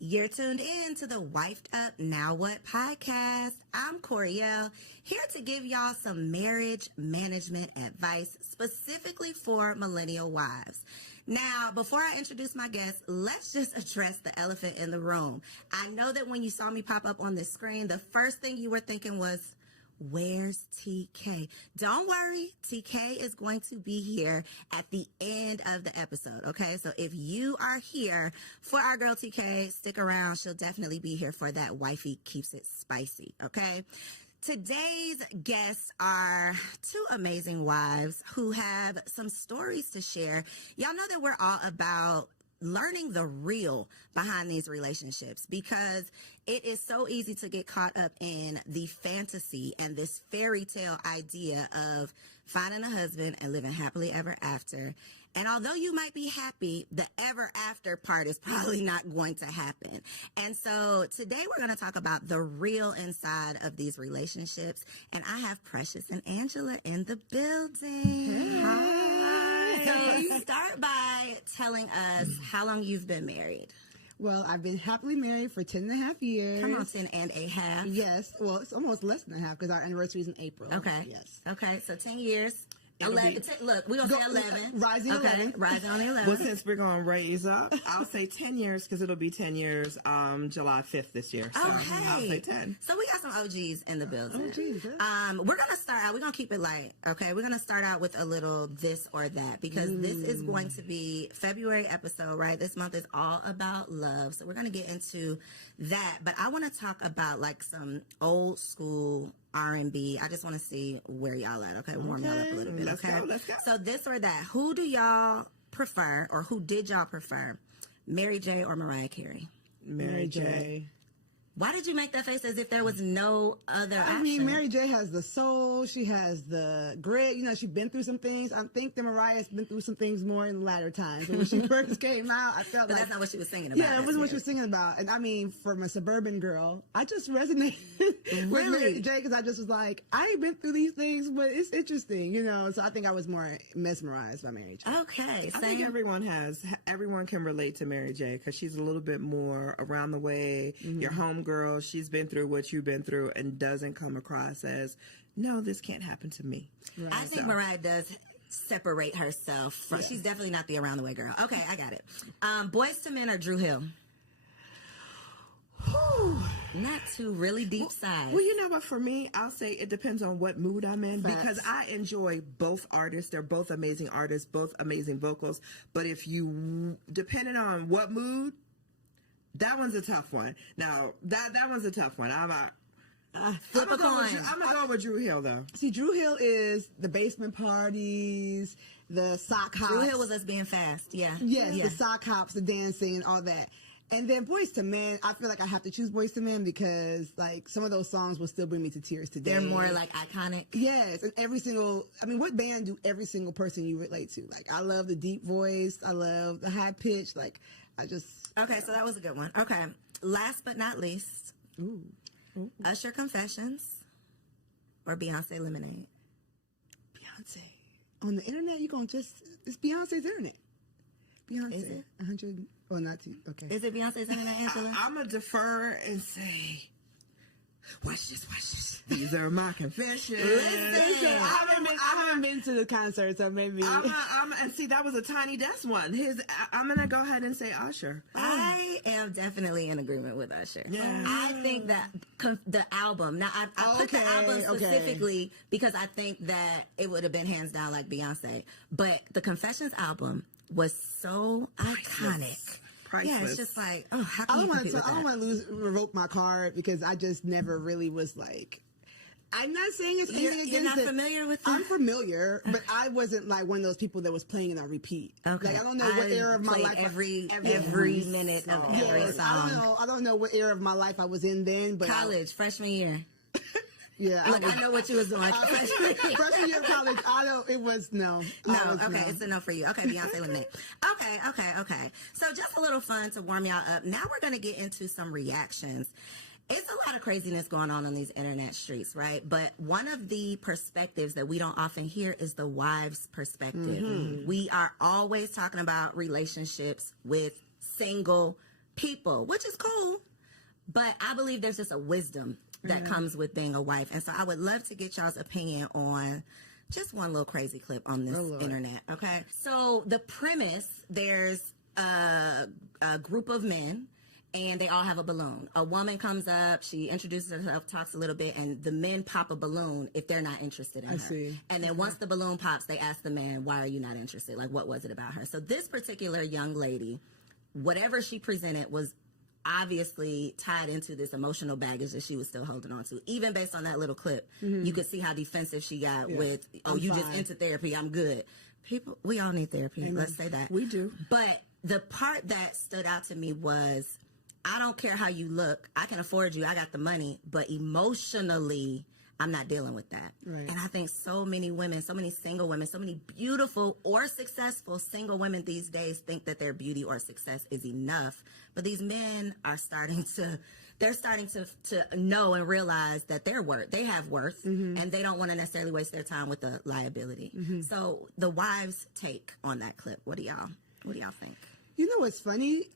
You're tuned in to the Wifed Up Now What podcast. I'm Coriel, here to give y'all some marriage management advice specifically for millennial wives. Now, before I introduce my guest, let's just address the elephant in the room. I know that when you saw me pop up on the screen, the first thing you were thinking was, where's TK? Don't worry, TK is going to be here at the end of the episode, okay? So if you are here for our girl TK, stick around. She'll definitely be here for that wifey keeps it spicy, okay? Today's guests are two amazing wives who have some stories to share. Y'all know that we're all about learning the real behind these relationships because it is so easy to get caught up in the fantasy and this fairy tale idea of finding a husband and living happily ever after. And although you might be happy, the ever after part is probably not going to happen. And so today we're going to talk about the real inside of these relationships. And I have Precious and Angela in the building. Hey. Hi. So start by telling us how long you've been married. Well, I've been happily married for 10 and a half years. Come on, 10 and a half. Yes. Well, it's almost less than a half because our anniversary is in April. Okay. Yes. Okay. So 10 years. 11. Look, we're going to say 11. Rising okay. 11. Rising on the 11. Well, since we're going to raise up, I'll say 10 years because it'll be 10 years July 5th this year. So okay. I'll say 10. So we got some OGs in the building. OGs, yeah. We're going to start out. We're going to keep it light, okay? We're going to start out with a little this or that because this is going to be February episode, right? This month is all about love. So we're going to get into that. But I want to talk about like some old school R&B. I just want to see where y'all at, okay? Warm y'all up a little bit, okay? Let's go. So this or that, who do y'all prefer or who did y'all prefer, Mary J. or Mariah Carey? Mary J. Why did you make that face as if there was no other option? I mean, Mary J has the soul. She has the grit. You know, she's been through some things. I think that Mariah's been through some things more in the latter times. When she first came out, I felt but like... that's not what she was singing about. Yeah, it wasn't what she was singing about. And I mean, from a suburban girl, I just resonated with Mary J because I just was like, I ain't been through these things, but it's interesting, you know? So I think I was more mesmerized by Mary J. Okay. I think everyone can relate to Mary J because she's a little bit more around the way. Your homegirl, she's been through what you've been through and doesn't come across as, no, this can't happen to me. Right. I think Mariah does separate herself from, she's definitely not the around the way girl. Okay, I got it. Boyz II Men or Dru Hill? Not two really deep sides. Well, you know what? For me, I'll say it depends on what mood I'm in because I enjoy both artists. They're both amazing artists, both amazing vocals. But if you, depending on what mood, that one's a tough one. Now, that one's a tough one. Flip a coin. I'm going to go with Dru Hill, though. See, Dru Hill is the basement parties, the sock hops. Dru Hill was us being fast, yeah. Yes, the sock hops, the dancing, and all that. And then Boyz II Men, I feel like I have to choose Boyz II Men because, like, some of those songs will still bring me to tears today. They're more, like, iconic. Yes, and what band do every single person you relate to? Like, I love the deep voice. I love the high pitch. Like, Okay, so that was a good one. Okay, last but not least, Usher Confessions or Beyonce Lemonade? Beyonce. On the internet, it's Beyonce's internet. Beyonce. Is it? 100, or not two, okay. Is it Beyonce's internet, Angela? I'm going to defer and say, watch this. These are my confessions. Listen, I haven't been to the concert, so maybe. And see, that was a Tiny Desk one. I'm going to go ahead and say Usher. I am definitely in agreement with Usher. Yeah. I think that the album, now I put the album specifically because I think that it would have been hands down like Beyonce, but the Confessions album was so iconic. Priceless. Yeah, it's just like, how can you compete with that? I don't want to revoke my card because I just never really was like, I'm not saying it's anything against it. You're not familiar with that? I'm familiar, but I wasn't like one of those people that was playing it on repeat. Okay. Like, I don't know what era of my life. Every minute of every song. I don't know what era of my life I was in then, but college, freshman year. Yeah. Look, I know what you was doing. Freshman year of college, it was no. Okay, it's a no for you. Okay, Beyonce Lemonade. Okay. So just a little fun to warm y'all up. Now we're going to get into some reactions. It's a lot of craziness going on these internet streets, right? But one of the perspectives that we don't often hear is the wife's perspective. We are always talking about relationships with single people, which is cool. But I believe there's just a wisdom that comes with being a wife. And so I would love to get y'all's opinion on just one little crazy clip on this internet, okay? So the premise, there's a group of men, and they all have a balloon. A woman comes up, she introduces herself, talks a little bit, and the men pop a balloon if they're not interested in her. See. And then once the balloon pops, they ask the man, why are you not interested? Like, what was it about her? So this particular young lady, whatever she presented was obviously tied into this emotional baggage that she was still holding on to. Even based on that little clip, you could see how defensive she got with, oh, you just into therapy, I'm good. People, we all need therapy. Let's say that. We do. But the part that stood out to me was, I don't care how you look. I can afford you. I got the money. But emotionally, I'm not dealing with that. Right. And I think so many women, so many single women, so many beautiful or successful single women these days think that their beauty or success is enough. But these men are starting to know and realize that they have worth, and they don't want to necessarily waste their time with the liability. So the wives' take on that clip, what do y'all think? You know what's funny?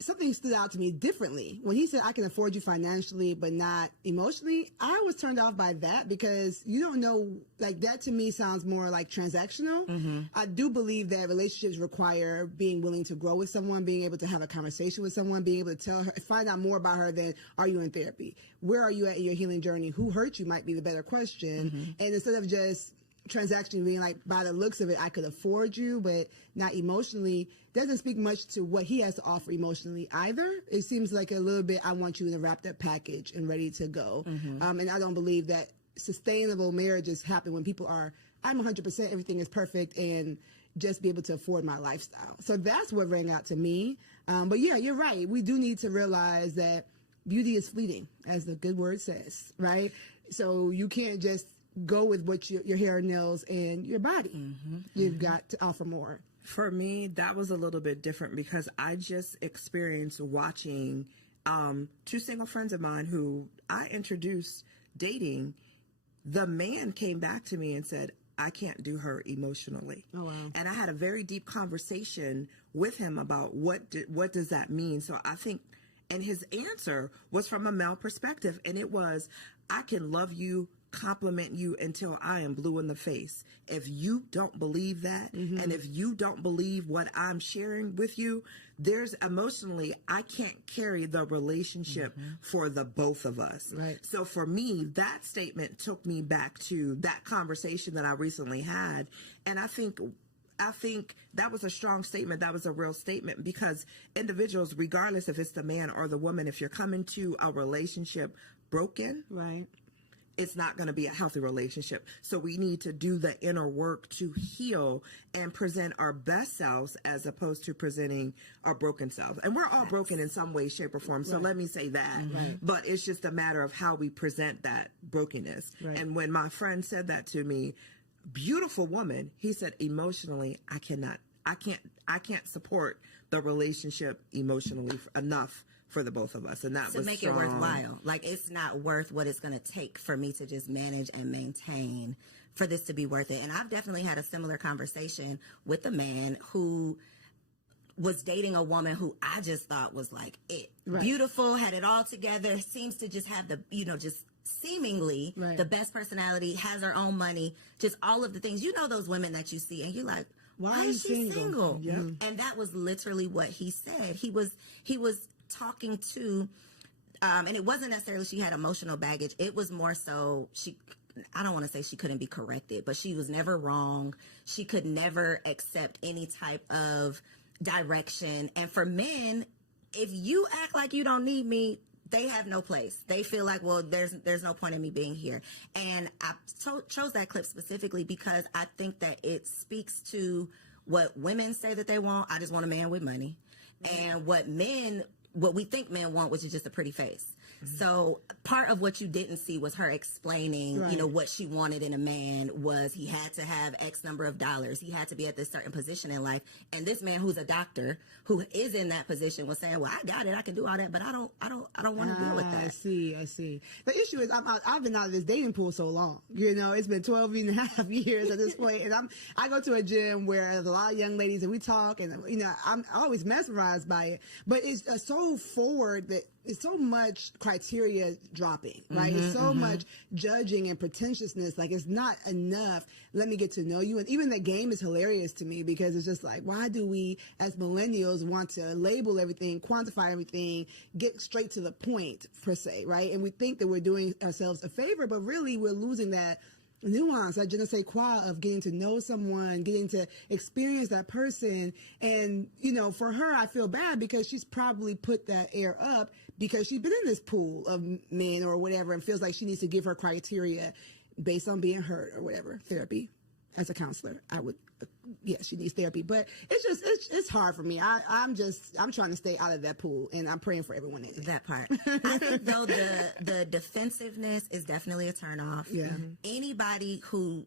Something stood out to me differently. When he said, I can afford you financially, but not emotionally, I was turned off by that because you don't know, like that to me sounds more like transactional. I do believe that relationships require being willing to grow with someone, being able to have a conversation with someone, being able to tell her, find out more about her than, are you in therapy? Where are you at in your healing journey? Who hurt you might be the better question. And instead of just transaction being like, by the looks of it, I could afford you, but not emotionally, doesn't speak much to what he has to offer emotionally either. It seems like a little bit, I want you in a wrapped up package and ready to go. And I don't believe that sustainable marriages happen when people are, I'm 100%, everything is perfect, and just be able to afford my lifestyle. So that's what rang out to me. But yeah, you're right. We do need to realize that beauty is fleeting, as the good word says, right? So you can't just go with what your hair, nails, and your body. You've got to offer more. For me, that was a little bit different because I just experienced watching two single friends of mine who I introduced dating. The man came back to me and said, I can't do her emotionally. Oh, wow. And I had a very deep conversation with him about what does that mean? So I think, and his answer was from a male perspective, and it was, I can love you, compliment you until I am blue in the face. If you don't believe that, and if you don't believe what I'm sharing with you, there's emotionally, I can't carry the relationship for the both of us. Right. So for me, that statement took me back to that conversation that I recently had. And I think that was a strong statement. That was a real statement, because individuals, regardless if it's the man or the woman, if you're coming to a relationship broken, Right. it's not going to be a healthy relationship. So we need to do the inner work to heal and present our best selves as opposed to presenting our broken selves. And we're all broken in some way, shape, or form. So let me say that. But it's just a matter of how we present that brokenness. Right. And when my friend said that to me, beautiful woman, he said, emotionally, I can't support the relationship emotionally enough for the both of us. And that to was make strong. it worthwhile. Like, it's not worth what it's going to take for me to just manage and maintain for this to be worth it. And I've definitely had a similar conversation with a man who was dating a woman who I just thought was like it. Right. Beautiful, had it all together, seems to just have the, just seemingly the best personality, has her own money, just all of the things. You know those women that you see and you're like, why is she single? And that was literally what he said. He was talking to, and it wasn't necessarily she had emotional baggage. It was more so I don't want to say she couldn't be corrected, but she was never wrong. She could never accept any type of direction. And for men, if you act like you don't need me, they have no place. They feel like, well, there's no point in me being here. And I chose that clip specifically because I think that it speaks to what women say that they want. I just want a man with money. And what we think men want, which is just a pretty face. So part of what you didn't see was her explaining, you know, what she wanted in a man was he had to have X number of dollars. He had to be at this certain position in life. And this man who's a doctor who is in that position was saying, well, I got it. I can do all that, but I don't want to deal with that. I see. The issue is I've been out of this dating pool so long. You know, it's been 12 and a half years at this point. And I go to a gym where there's a lot of young ladies and we talk and, you know, I'm always mesmerized by it, but it's so forward that it's so much criteria dropping, right? It's so much judging and pretentiousness. Like, it's not enough. Let me get to know you. And even the game is hilarious to me because it's just like, why do we as millennials want to label everything, quantify everything, get straight to the point per se, right? And we think that we're doing ourselves a favor, but really we're losing that nuance, that je ne sais quoi of getting to know someone, getting to experience that person. And, you know, for her, I feel bad because she's probably put that air up because she's been in this pool of men or whatever and feels like she needs to give her criteria based on being hurt or whatever. Therapy. As a counselor, I would, she needs therapy. But it's hard for me. I'm trying to stay out of that pool, and I'm praying for everyone in it. That part. I think, though, the defensiveness is definitely a turnoff. Yeah. Anybody who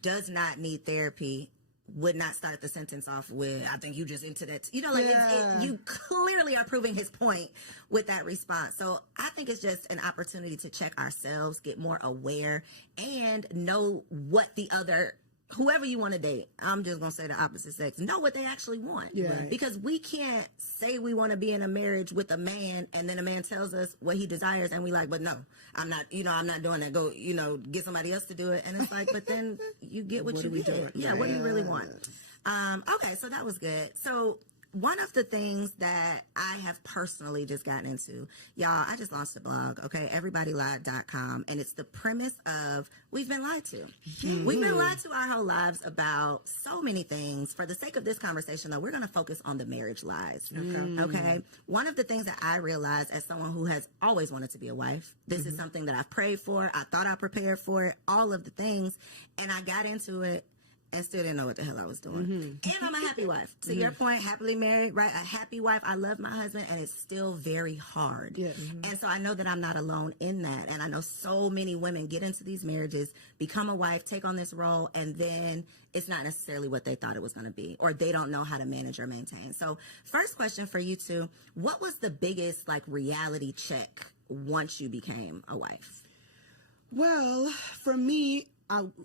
does not need therapy would not start the sentence off with, I think you just into that. You know, like, you clearly are proving his point with that response. So I think it's just an opportunity to check ourselves, get more aware, and know what the other, whoever you want to date, I'm just going to say the opposite sex, know what they actually want. Yeah. Because we can't say we want to be in a marriage with a man and then a man tells us what he desires and we like, but no, I'm not doing that. Go, get somebody else to do it. And it's like, but then you get what you get. Yeah, what do you really want? Okay, so that was good. So one of the things that I have personally just gotten into, y'all, I just launched a blog, okay, everybodylied.com, and it's the premise of we've been lied to. We've been lied to our whole lives about so many things. For the sake of this conversation, though, we're going to focus on the marriage lies, okay? One of the things that I realized as someone who has always wanted to be a wife, this is something that I've prayed for, I thought I prepared for it, all of the things, and I got into it and still didn't know what the hell I was doing. And I'm a happy wife. To your point, happily married, right? A happy wife. I love my husband, and it's still very hard. Yeah. And so I know that I'm not alone in that. And I know so many women get into these marriages, become a wife, take on this role, and then it's not necessarily what they thought it was going to be, or they don't know how to manage or maintain. So first question for you two, what was the biggest, like, reality check once you became a wife? Well, for me,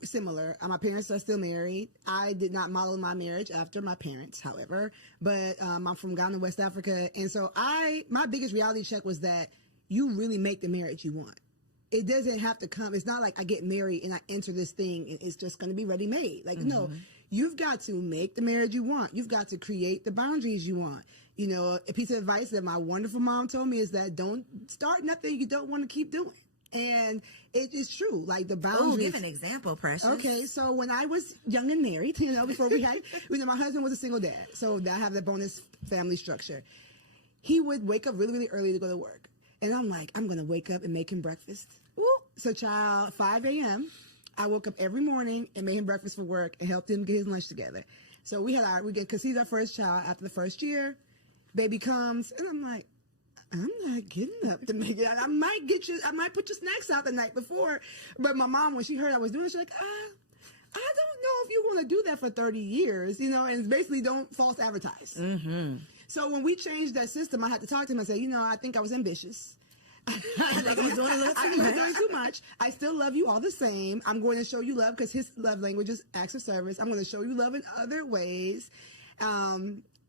similar. My parents are still married. I did not model my marriage after my parents, however, but I'm from Ghana, West Africa. And so my biggest reality check was that you really make the marriage you want. It doesn't have to come. It's not like I get married and I enter this thing and it's just going to be ready made. Like, no, you've got to make the marriage you want. You've got to create the boundaries you want. You know, a piece of advice that my wonderful mom told me is that don't start nothing you don't want to keep doing. And it is true, like the boundaries. Oh, give an example, Precious. Okay, so when I was young and married, before we had, my husband was a single dad, so I have the bonus family structure. He would wake up really, really early to go to work. And I'm like, I'm going to wake up and make him breakfast. Woo. So, 5 a.m., I woke up every morning and made him breakfast for work and helped him get his lunch together. So we conceived our first child after the first year. Baby comes, and I'm like, I'm not getting up to make it. I might put your snacks out the night before. But my mom, when she heard I was doing it, she's like, I don't know if you want to do that for 30 years, and it's basically don't false advertise. So when we changed that system, I had to talk to him and say, I think I was ambitious. I was doing too much. I still love you all the same. I'm going to show you love because his love language is acts of service. I'm going to show you love in other ways. Now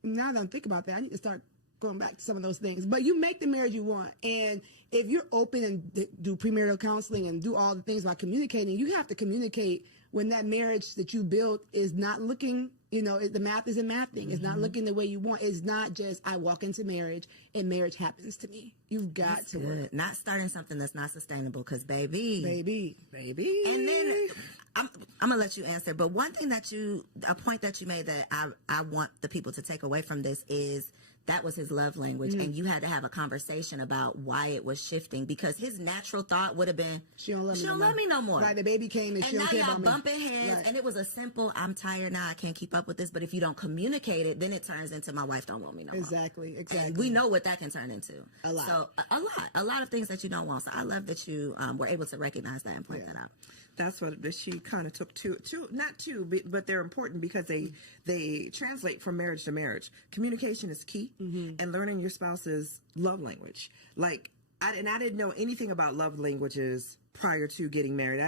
that I'm thinking about that, I need to start going back to some of those things. But you make the marriage you want. And if you're open and do premarital counseling and do all the things about communicating, you have to communicate when that marriage that you built is not looking, the math isn't mathing. It's not looking the way you want. It's not just I walk into marriage and marriage happens to me. You've got that's to good. work. Not starting something that's not sustainable because baby. And then I'm going to let you answer. But one thing a point that you made that I want the people to take away from this is that was his love language, and you had to have a conversation about why it was shifting, because his natural thought would have been, she don't love me no more. Right, the baby came and she now don't care y'all about me. bumping heads, Right. and it was a simple, I'm tired now, I can't keep up with this. But if you don't communicate it, then it turns into, my wife don't want me no more. Exactly. And we know what that can turn into. A lot. So a lot of things that you don't want. So I love that you were able to recognize that and point that out. That's what she kind of took not two, but they're important because they translate from marriage to marriage. Communication is key, and learning your spouse's love language. Like, I didn't know anything about love languages prior to getting married.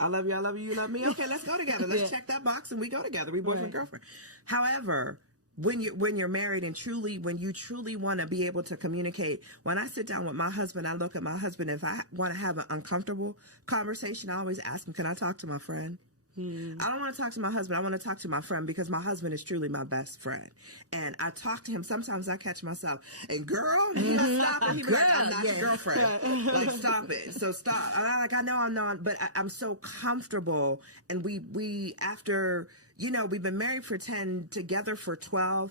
I love you, you love me. Okay, let's go together. Let's check that box and we go together. We boyfriend, girlfriend. However, when you're married and when you truly want to be able to communicate, when I sit down with my husband, I look at my husband. If I want to have an uncomfortable conversation, I always ask him, can I talk to my friend? I don't want to talk to my husband. I want to talk to my friend, because my husband is truly my best friend. And I talk to him. Sometimes I catch myself, and girl, he'll stop and he'll be like, I'm not your girlfriend. Like, stop it. So stop. I know I'm not, but I'm so comfortable. And we after, we've been married for 10, together for 12.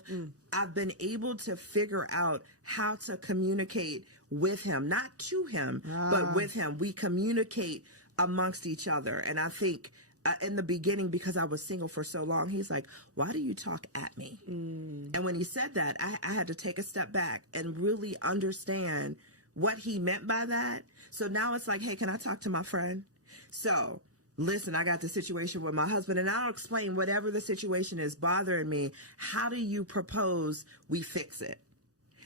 I've been able to figure out how to communicate with him, not to him, but with him. We communicate amongst each other. And I think, in the beginning, because I was single for so long, he's like, why do you talk at me? And when he said that, I had to take a step back and really understand what he meant by that. So now it's like, hey, can I talk to my friend? So listen, I got the situation with my husband, and I'll explain whatever the situation is bothering me. How do you propose we fix it?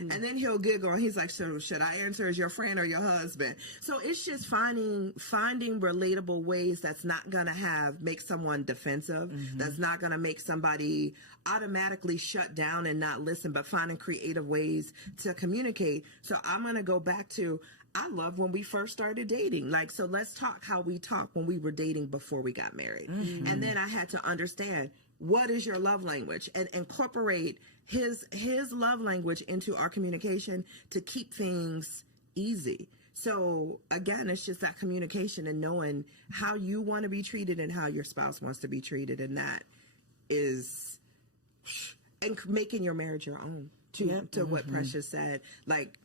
And then he'll giggle, and he's like, so should I answer as your friend or your husband? So it's just finding relatable ways that's not going to make someone defensive, that's not going to make somebody automatically shut down and not listen, but finding creative ways to communicate. So I'm going to go back to, I love when we first started dating. Like, so let's talk how we talked when we were dating before we got married. And then I had to understand, what is your love language, and incorporate his love language into our communication to keep things easy. So again, it's just that communication and knowing how you want to be treated and how your spouse wants to be treated. And that is, and making your marriage your own to what Precious said. Like,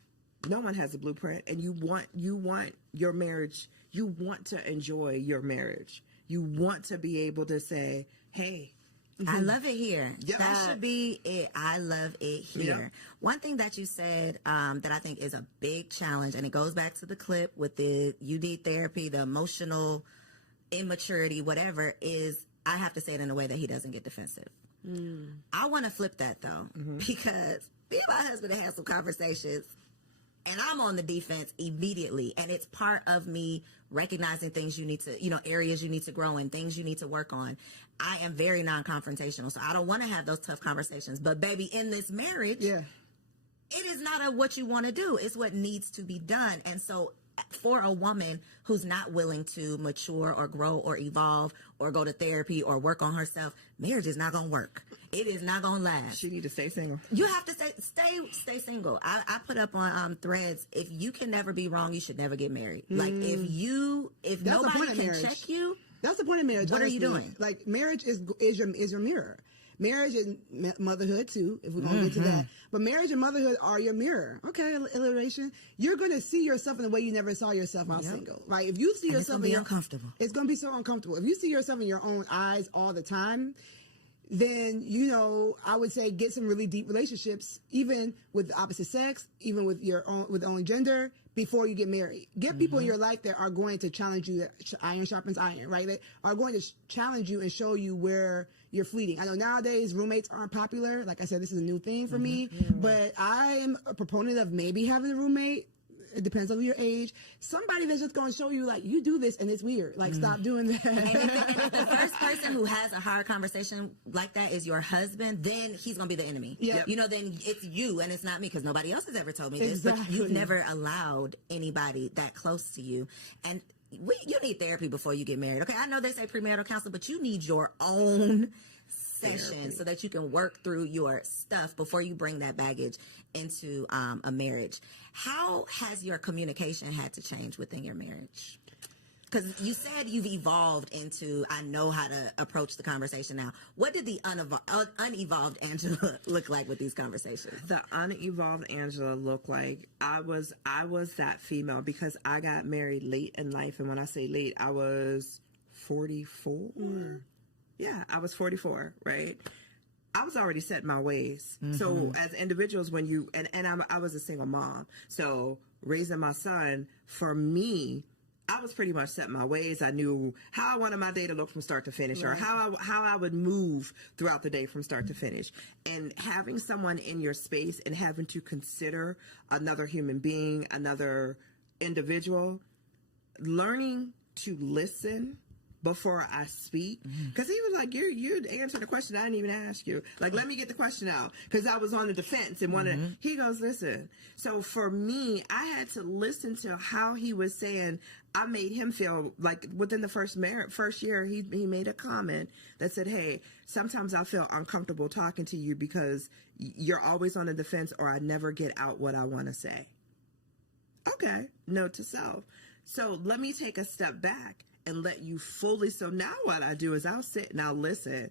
no one has a blueprint, and you want your marriage. You want to enjoy your marriage. You want to be able to say, hey, I love it here. Yep. That should be it. I love it here. Yep. One thing that you said that I think is a big challenge, and it goes back to the clip with the you need therapy, the emotional immaturity, whatever, is I have to say it in a way that he doesn't get defensive. I want to flip that, though, because me and my husband have had some conversations, and I'm on the defense immediately. And it's part of me recognizing things you need to, areas you need to grow in, things you need to work on. I am very non-confrontational, so I don't want to have those tough conversations. But baby, in this marriage, it is not what you want to do. It's what needs to be done. And so for a woman who's not willing to mature or grow or evolve or go to therapy or work on herself, marriage is not going to work. It is not going to last. she need to stay single. You have to stay single. I put up on threads, if you can never be wrong, you should never get married. Like, if That's the point nobody of can marriage. check you, That's the point of marriage. What are you honestly. doing? Like, marriage is your mirror. Marriage is motherhood too, if we're going to get to that. But marriage and motherhood are your mirror. Okay, alliteration. You're going to see yourself in the way you never saw yourself while single. Right? If you see and it's yourself going to be uncomfortable. it's going to be so uncomfortable. If you see yourself in your own eyes all the time, then, I would say get some really deep relationships, even with the opposite sex, even with your own gender, before you get married. Get people in your life that are going to challenge you. Iron sharpens iron, right? That are going to challenge you and show you where you're fleeting. I know nowadays roommates aren't popular. Like I said, this is a new thing for me, but I am a proponent of maybe having a roommate. It depends on your age. Somebody that's just going to show you, like, you do this and it's weird. Like, stop doing that. And if the first person who has a hard conversation like that is your husband, then he's going to be the enemy. Yep. Then it's you and it's not me, because nobody else has ever told me this. Exactly. But you've never allowed anybody that close to you. And you need therapy before you get married. Okay, I know they say premarital counseling, but you need your own session so that you can work through your stuff before you bring that baggage into a marriage. How has your communication had to change within your marriage? because you said you've evolved into, I know how to approach the conversation now. What did the unevolved Angela look like with these conversations? The unevolved Angela looked like I was that female because I got married late in life. And when I say late, I was 44. Yeah, I was 44, right? I was already set in my ways. So as individuals, when you, and I was a single mom. So raising my son, for me, I was pretty much set in my ways. I knew how I wanted my day to look from start to finish, or how I would move throughout the day from start to finish. And having someone in your space and having to consider another human being, another individual, learning to listen before I speak, because he was like, you answered the question I didn't even ask you. Like, let me get the question out, because I was on the defense and wanted. He goes, listen. So for me, I had to listen to how he was saying. I made him feel like within the first year, he made a comment that said, hey, sometimes I feel uncomfortable talking to you because you're always on the defense, or I never get out what I want to say. Okay, note to self. So let me take a step back and let you fully. So now what I do is I'll sit and I'll listen.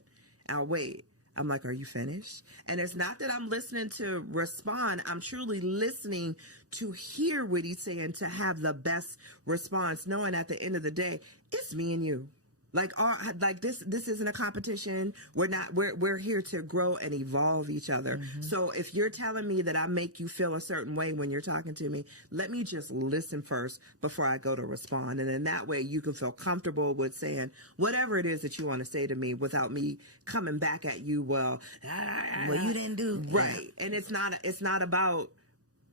I'll wait. I'm like, are you finished? And it's not that I'm listening to respond. I'm truly listening to hear what he's saying, to have the best response, knowing at the end of the day, it's me and you. Like this isn't a competition. We're here to grow and evolve each other. So if you're telling me that I make you feel a certain way when you're talking to me, let me just listen first before I go to respond. And in that way you can feel comfortable with saying whatever it is that you want to say to me without me coming back at you. Well, you didn't do right. And it's not about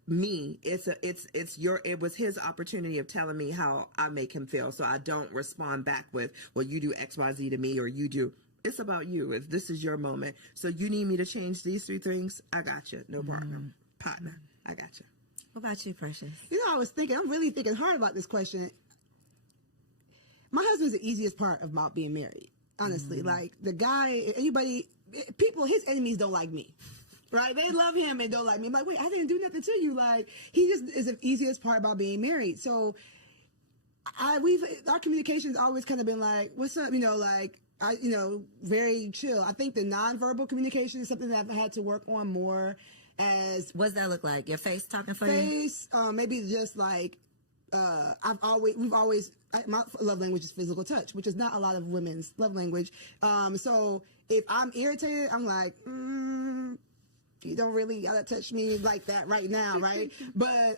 me. It was his opportunity of telling me how I make him feel. So I don't respond back with, well, you do XYZ to me, or you do. It's about you. If this is your moment. So you need me to change these 3 things, I got you. No problem. Partner, I got you. What about you, Precious? I'm really thinking hard about this question. My husband's the easiest part about being married, honestly. Like, the guy, his enemies don't like me. Right? They love him and don't like me. I'm like, wait, I didn't do nothing to you. Like, he just is the easiest part about being married. So our communication's always kind of been like, what's up? Very chill. I think the nonverbal communication is something that I've had to work on more. What's that look like? Your face talking for you? Face, maybe just like, my love language is physical touch, which is not a lot of women's love language. So if I'm irritated, I'm like, you don't really gotta touch me like that right now, right? But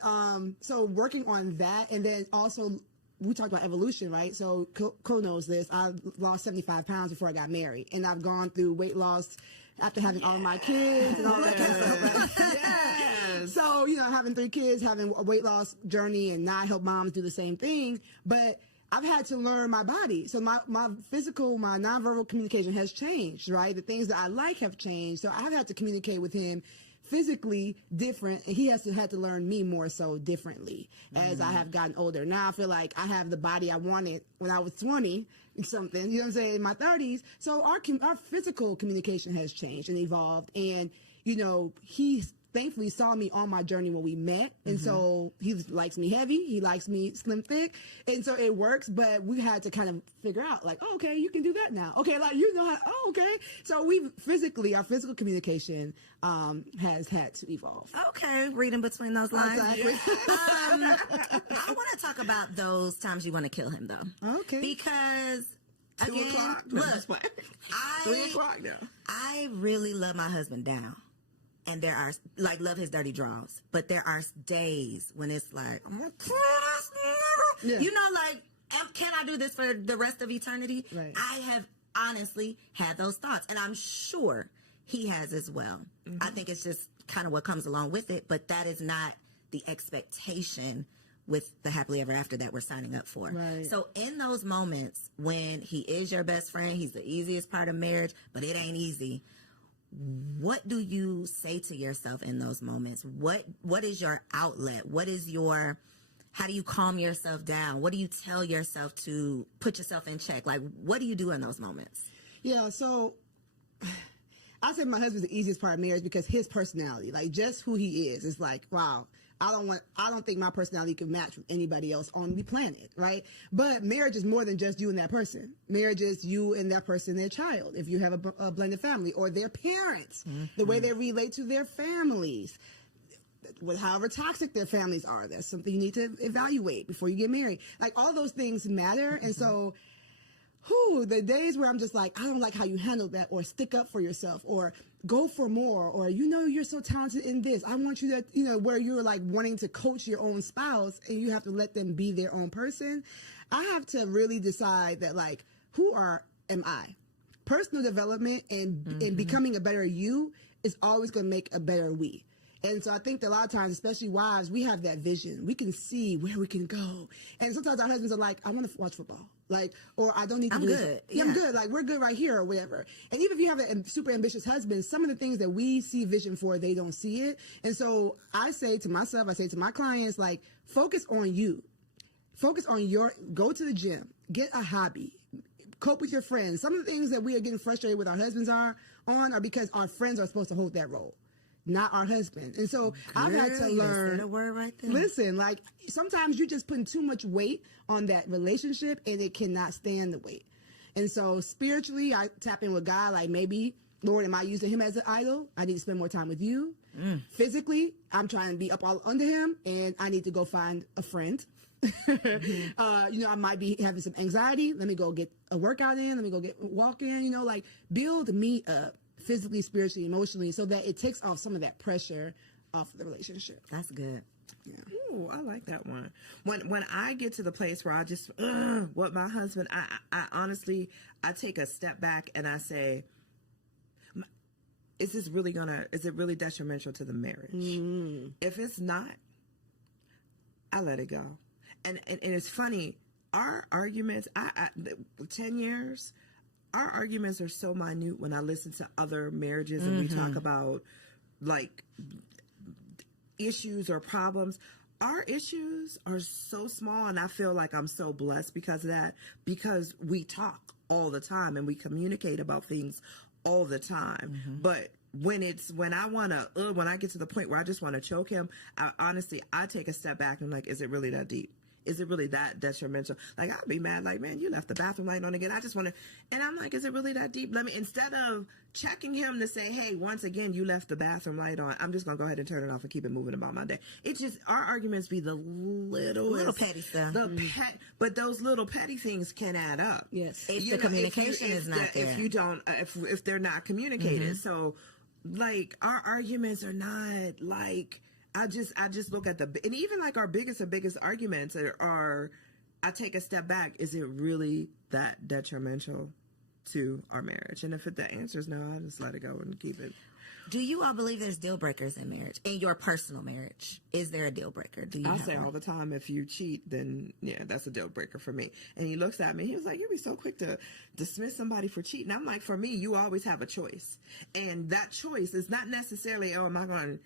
so working on that, and then also we talked about evolution, right? So Co knows this. I lost 75 pounds before I got married, and I've gone through weight loss after having all my kids and all that kind of stuff. Yes. So having 3 kids, having a weight loss journey, and now I help moms do the same thing, but I've had to learn my body. So my nonverbal communication has changed, right? The things that I like have changed. So I've had to communicate with him physically different, and he had to learn me more so differently as I have gotten older. Now I feel like I have the body I wanted when I was 20 something, you know what I'm saying, in my 30s. So our physical communication has changed and evolved, and he thankfully saw me on my journey when we met, and so he likes me heavy, he likes me slim thick, and so it works. But we had to kind of figure out, like, oh, okay, you can do that now. Okay, like, okay. So our physical communication has had to evolve. Okay, reading between those lines. Exactly. I want to talk about those times you want to kill him, though. Okay. Because 2 o'clock. Look, 3 o'clock now. I really love my husband down. And there are, love his dirty draws. But there are days when it's like, I'm going to kill this nigga. Yeah. Can I do this for the rest of eternity? Right. I have honestly had those thoughts. And I'm sure he has as well. I think it's just kind of what comes along with it. But that is not the expectation with the happily ever after that we're signing up for. Right. So in those moments when he is your best friend, he's the easiest part of marriage, but it ain't easy. What do you say to yourself in those moments? What is your outlet? How do you calm yourself down? What do you tell yourself to put yourself in check? Like, what do you do in those moments? Yeah, so I said my husband's the easiest part of marriage because his personality, like just who he is like, wow, I don't think my personality can match with anybody else on the planet, right? But marriage is more than just you and that person. Marriage is you and that person, their child, if you have a blended family, or their parents, the way they relate to their families. With however toxic their families are, that's something you need to evaluate before you get married. Like, all those things matter. And so, the days where I'm just like, I don't like how you handled that, or stick up for yourself, or go for more, or, you're so talented in this, I want you to, where you're like wanting to coach your own spouse and you have to let them be their own person. I have to really decide that, like, am I? Personal development and becoming a better you is always going to make a better we. And so I think that a lot of times, especially wives, we have that vision. We can see where we can go. And sometimes our husbands are like, I want to watch football. Like, or I don't need to do good. Yeah, I'm good. Like, we're good right here, or whatever. And even if you have a super ambitious husband, some of the things that we see vision for, they don't see it. And so I say to myself, I say to my clients, like, focus on you. Focus on go to the gym, get a hobby, cope with your friends. Some of the things that we are getting frustrated with our husbands are because our friends are supposed to hold that role, not our husband. And so I've had to learn. A word right there. Listen, like, sometimes you're just putting too much weight on that relationship and it cannot stand the weight. And so spiritually, I tap in with God, like, maybe, Lord, am I using him as an idol? I need to spend more time with you. Physically, I'm trying to be up all under him and I need to go find a friend. I might be having some anxiety. Let me go get a workout in. Let me go get a walk in, like, build me up physically, spiritually, emotionally, so that it takes off some of that pressure off the relationship. That's good. Yeah. Ooh, I like that one. When I get to the place where I just, what my husband, I honestly, I take a step back and I say, is it really detrimental to the marriage? If it's not, I let it go. And it's funny, our arguments, 10 years, our arguments are so minute when I listen to other marriages and we talk about, like, issues or problems. Our issues are so small, and I feel like I'm so blessed because of that, because we talk all the time and we communicate about things all the time. But when I get to the point where I just want to choke him, I take a step back and, like, is it really that deep? Is it really that detrimental? Like, I'd be mad, like, man, you left the bathroom light on again. I just want to, and I'm like, is it really that deep? Instead of checking him to say, hey, once again, you left the bathroom light on, I'm just going to go ahead and turn it off and keep it moving about my day. It's just, our arguments be the little petty stuff. But those little petty things can add up. Yes. If the communication is not there. If you don't, if they're not communicated. So, like, our arguments are not, like, I just look at and even, like, our biggest arguments are, I take a step back. Is it really that detrimental to our marriage? And if the answer is no, I just let it go and keep it. Do you all believe there's deal breakers in marriage? In your personal marriage, is there a deal breaker? I say all the time, if you cheat, then yeah, that's a deal breaker for me. And he looks at me, he was like, "You'd be so quick to dismiss somebody for cheating." I'm like, for me, you always have a choice, and that choice is not necessarily, oh, am I going to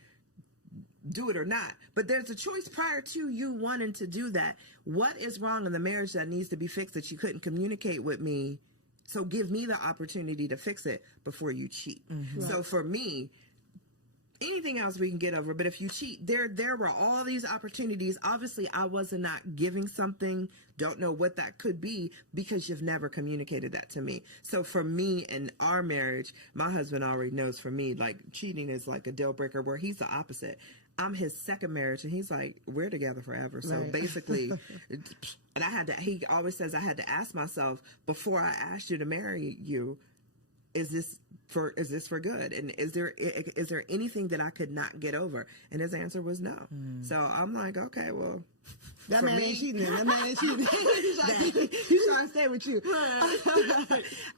do it or not? But there's a choice prior to you wanting to do that. What is wrong in the marriage that needs to be fixed that you couldn't communicate with me? So give me the opportunity to fix it before you cheat. So for me, anything else we can get over. But if you cheat, there were all these opportunities. Obviously, I was not giving something. Don't know what that could be because you've never communicated that to me. So for me in our marriage, my husband already knows for me, like, cheating is like a deal breaker, where he's the opposite. I'm his second marriage, and he's like, we're together forever. So basically, and he always says I had to ask myself before I asked you to marry you, is this for good? And is there anything that I could not get over? And his answer was no. So I'm like, okay, well, that man ain't cheating. That man ain't cheating. He's trying to stay with you.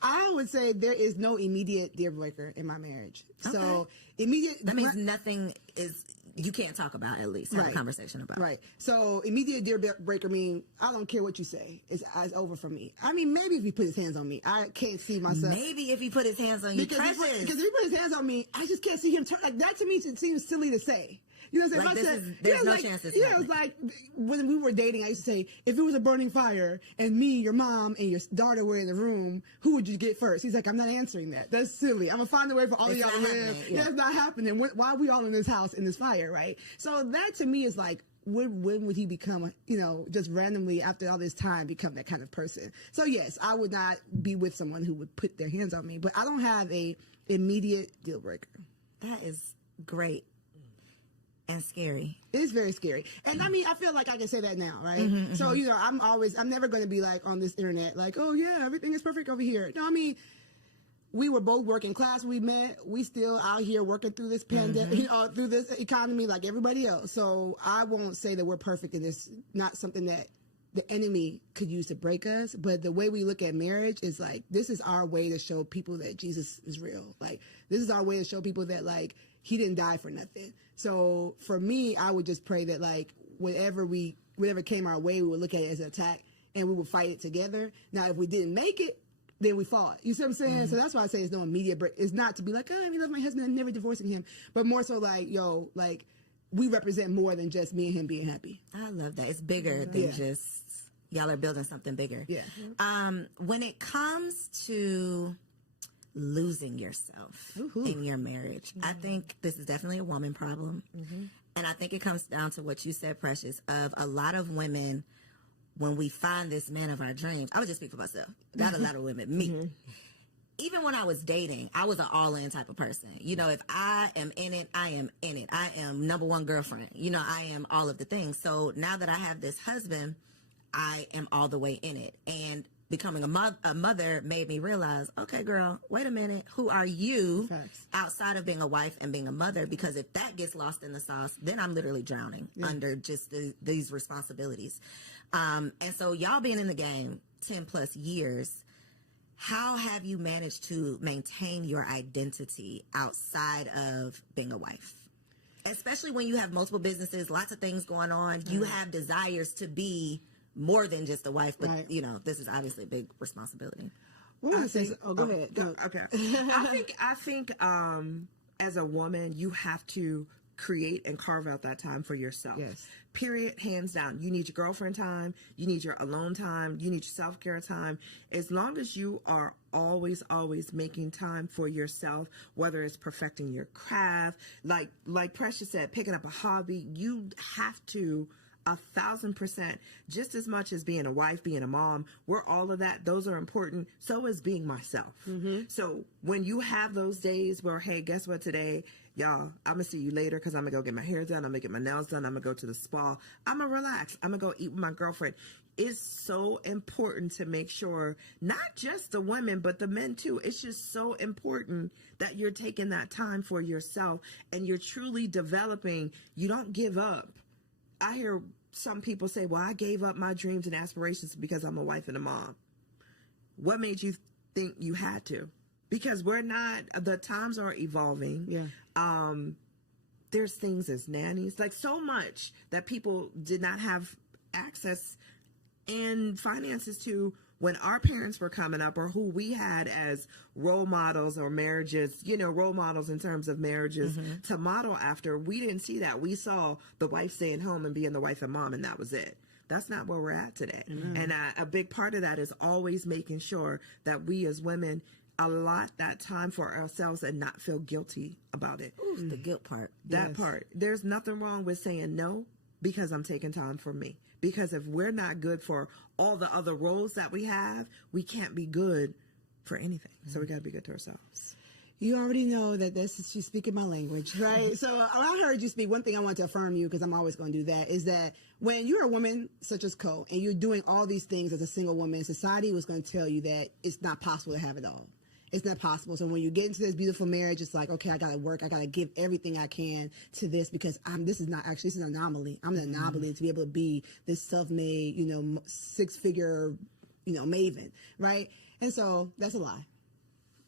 I would say there is no immediate deal breaker in my marriage. Okay. So that means nothing is. You can't talk about, at least have a conversation about. Right. So immediate deal breaker mean I don't care what you say. It's over for me. I mean, maybe if he put his hands on me, I can't see myself. Maybe if he put his hands on you, because precious. because he put his hands on me, I just can't see him turn. Like, that to me it seems silly to say. You know what I'm saying? Like, there's no chance this Yeah, it was like when we were dating, I used to say, if it was a burning fire and me, your mom, and your daughter were in the room, who would you get first? He's like, I'm not answering that. That's silly. I'm gonna find a way for all of y'all to live. Yeah, it's not happening. Why are we all in this house in this fire, right? So that to me is like, when would he become, just randomly after all this time become that kind of person? So yes, I would not be with someone who would put their hands on me, but I don't have a immediate deal breaker. That is great. And scary. It's very scary. And I mean, I feel like I can say that now, right? So, I'm never going to be like on this internet, like, oh yeah, everything is perfect over here. No, I mean, we were both working class. We met. We still out here working through this pandemic, through this economy like everybody else. So I won't say that we're perfect in this, not something that the enemy could use to break us. But the way we look at marriage is like, this is our way to show people that Jesus is real. Like, this is our way to show people that, like, he didn't die for nothing. So for me, I would just pray that, like, whatever came our way, we would look at it as an attack and we would fight it together. Now, if we didn't make it, then we fought. You see what I'm saying? So that's why I say it's no immediate break. It's not to be like, I love my husband, I'm never divorcing him. But more so like, we represent more than just me and him being happy. I love that. It's bigger than just y'all are building something bigger. Yeah. When it comes to losing yourself in your marriage, I think this is definitely a woman problem. And I think it comes down to what you said, Precious, of a lot of women, when we find this man of our dreams, I would just speak for myself, not a lot of women, me. Even when I was dating, I was an all-in type of person. If I am in it, I am in it. I am number one girlfriend. I am all of the things. So now that I have this husband, I am all the way in it. And becoming a mother made me realize, okay, girl, wait a minute. Who are you outside of being a wife and being a mother? Because if that gets lost in the sauce, then I'm literally drowning under just these responsibilities. And so y'all being in the game 10 plus years, how have you managed to maintain your identity outside of being a wife? Especially when you have multiple businesses, lots of things going on, you have desires to be more than just a wife, but this is obviously a big responsibility. Go ahead. No. Okay. I think as a woman, you have to create and carve out that time for yourself. Yes. Period. Hands down. You need your girlfriend time. You need your alone time. You need your self-care time. As long as you are always making time for yourself, whether it's perfecting your craft, like Precious said, picking up a hobby, you have to 1,000%, just as much as being a wife, being a mom, we're all of that. Those are important. So is being myself. So when you have those days where, hey, guess what today? Y'all, I'm going to see you later because I'm going to go get my hair done. I'm going to get my nails done. I'm going to go to the spa. I'm going to relax. I'm going to go eat with my girlfriend. It's so important to make sure, not just the women, but the men too. It's just so important that you're taking that time for yourself and you're truly developing. You don't give up. I hear some people say, well, I gave up my dreams and aspirations because I'm a wife and a mom. What made you think you had to? Because the times are evolving. Yeah. There's things as nannies, like so much that people did not have access and finances to when our parents were coming up, or who we had as role models or marriages, role models in terms of marriages to model after. We didn't see that. We saw the wife staying home and being the wife and mom, and that was it. That's not where we're at today. And a big part of that is always making sure that we as women allot that time for ourselves and not feel guilty about it. Ooh, the guilt part. That part. There's nothing wrong with saying no because I'm taking time for me. Because if we're not good for all the other roles that we have, we can't be good for anything. So we got to be good to ourselves. You already know that she's speaking my language, right? So I heard you speak. One thing I want to affirm you, because I'm always going to do that, is that when you're a woman such as Co, and you're doing all these things as a single woman, society was going to tell you that it's not possible to have it all. It's not possible. So when you get into this beautiful marriage, it's like, okay, I got to work. I got to give everything I can to this because this is an anomaly. I'm an anomaly to be able to be this self-made, 6-figure, maven, right? And so that's a lie.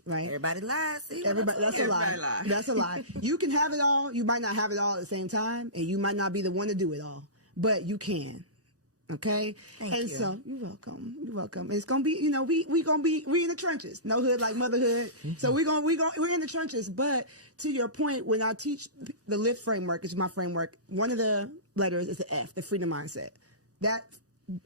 Right? Everybody lies. See, that's a lie. That's a lie. You can have it all. You might not have it all at the same time, and you might not be the one to do it all, but you can. Okay. Thank and you. so you're welcome. You're welcome. It's gonna be, we in the trenches. No hood like motherhood. So we're in the trenches. But to your point, when I teach the LIFT framework, which is my framework, one of the letters is the F, the freedom mindset. That